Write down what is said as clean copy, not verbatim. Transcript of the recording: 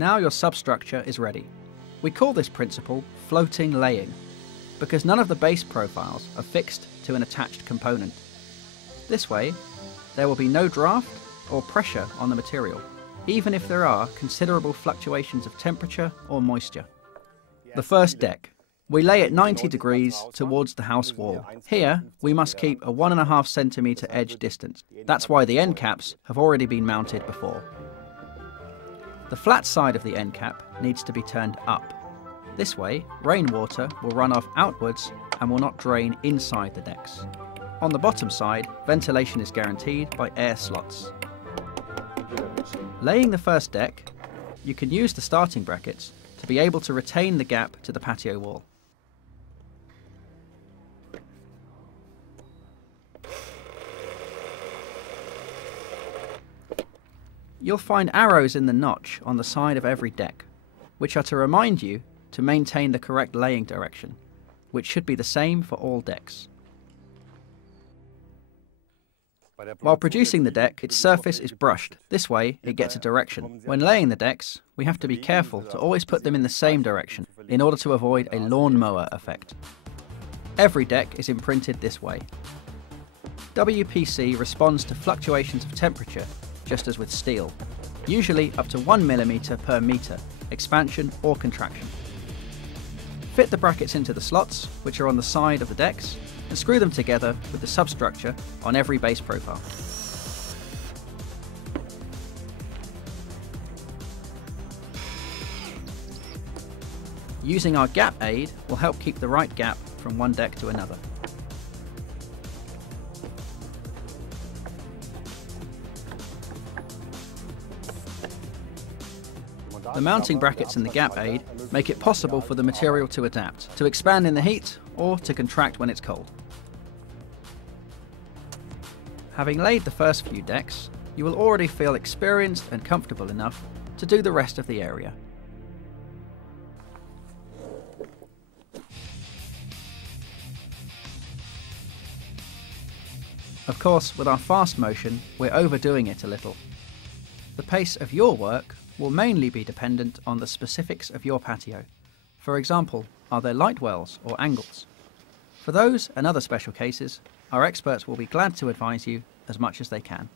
Now your substructure is ready. We call this principle floating laying, because none of the base profiles are fixed to an attached component. This way, there will be no draft or pressure on the material, even if there are considerable fluctuations of temperature or moisture. The first deck. We lay it 90 degrees towards the house wall. Here, we must keep a 1.5 centimetre edge distance. That's why the end caps have already been mounted before. The flat side of the end cap needs to be turned up. This way, rainwater will run off outwards and will not drain inside the decks. On the bottom side, ventilation is guaranteed by air slots. Laying the first deck, you can use the starting brackets to be able to retain the gap to the patio wall. You'll find arrows in the notch on the side of every deck, which are to remind you to maintain the correct laying direction, which should be the same for all decks. While producing the deck, its surface is brushed. This way, it gets a direction. When laying the decks, we have to be careful to always put them in the same direction in order to avoid a lawnmower effect. Every deck is imprinted this way. WPC responds to fluctuations of temperature just as with steel, usually up to 1 mm per metre, expansion or contraction. Fit the brackets into the slots, which are on the side of the decks, and screw them together with the substructure on every base profile. Using our gap aid will help keep the right gap from one deck to another. The mounting brackets in the gap aid make it possible for the material to adapt, to expand in the heat or to contract when it's cold. Having laid the first few decks, you will already feel experienced and comfortable enough to do the rest of the area. Of course, with our fast motion, we're overdoing it a little. The pace of your work will mainly be dependent on the specifics of your patio. For example, are there light wells or angles? For those and other special cases, our experts will be glad to advise you as much as they can.